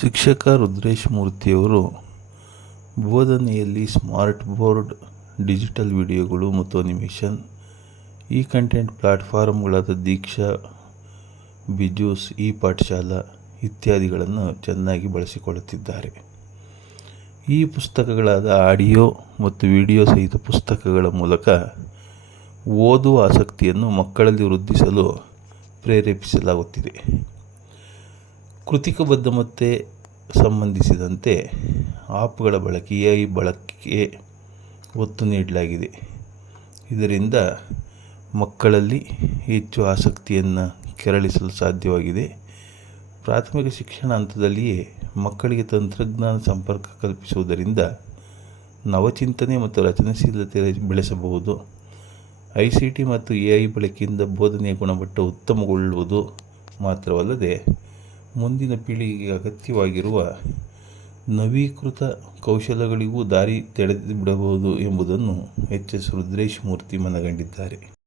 ಶಿಕ್ಷಕ Rudresh ಮೂರ್ತಿಯವರು ಬೋಧನೆಯಲ್ಲಿ smart board, digital ವಿಡಿಯೋಗಳು ಮತ್ತು ಅನಿಮೇಷನ್, ಈ ಕಂಟೆಂಟ್ ಪ್ಲಾಟ್ಫಾರ್ಮ್ಗಳಾದ ದೀಕ್ಷಾ, ಬಿಜೂಸ್, ಈ ಪಾಠಶಾಲಾ ಇತ್ಯಾದಿಗಳನ್ನು ಚೆನ್ನಾಗಿ ಬಳಸಿಕೊಳ್ಳುತ್ತಿದ್ದಾರೆ. ಈ ಪುಸ್ತಕಗಳಾದ ಆಡಿಯೋ ಮತ್ತು ವಿಡಿಯೋ ಸಹಿತ ಪುಸ್ತಕಗಳ ಮೂಲಕ ಓದುವ ಆಸಕ್ತಿಯನ್ನು ಮಕ್ಕಳಲ್ಲಿ ವೃದ್ಧಿಸಲು ಪ್ರೇರೇಪಿಸಲಾಗುತ್ತಿದೆ. ಕೃತಿಕ ಬುದ್ಧಿಮತ್ತೆ ಸಂಬಂಧಿಸಿದಂತೆ ಆಪ್ಗಳ ಬಳಕೆ, AI ಬಳಕೆಗೆ ಒತ್ತು ನೀಡಲಾಗಿದೆ. ಇದರಿಂದ ಮಕ್ಕಳಲ್ಲಿ ಹೆಚ್ಚು ಆಸಕ್ತಿಯನ್ನು ಕೆರಳಿಸಲು ಸಾಧ್ಯವಾಗಿದೆ. ಪ್ರಾಥಮಿಕ ಶಿಕ್ಷಣ ಹಂತದಲ್ಲಿಯೇ ಮಕ್ಕಳಿಗೆ ತಂತ್ರಜ್ಞಾನ ಸಂಪರ್ಕ ಕಲ್ಪಿಸುವುದರಿಂದ ನವಚಿಂತನೆ ಮತ್ತು ರಚನಾಶೀಲತೆ ಬೆಳೆಸಬಹುದು. ICT ಮತ್ತು AI ಬಳಕೆಯಿಂದ ಬೋಧನೆಯ ಗುಣಮಟ್ಟ ಉತ್ತಮಗೊಳ್ಳುವುದು ಮಾತ್ರವಲ್ಲದೆ ಮುಂದಿನ ಪೀಳಿಗೆಗೆ ಅಗತ್ಯವಾಗಿರುವ ನವೀಕೃತ ಕೌಶಲಗಳಿಗೂ ದಾರಿ ತೆರೆದಿಡಬಹುದು ಎಂಬುದನ್ನು ಎಚ್. ಎಸ್. ರುದ್ರೇಶ್ ಮೂರ್ತಿ ಮನಗಂಡಿದ್ದಾರೆ.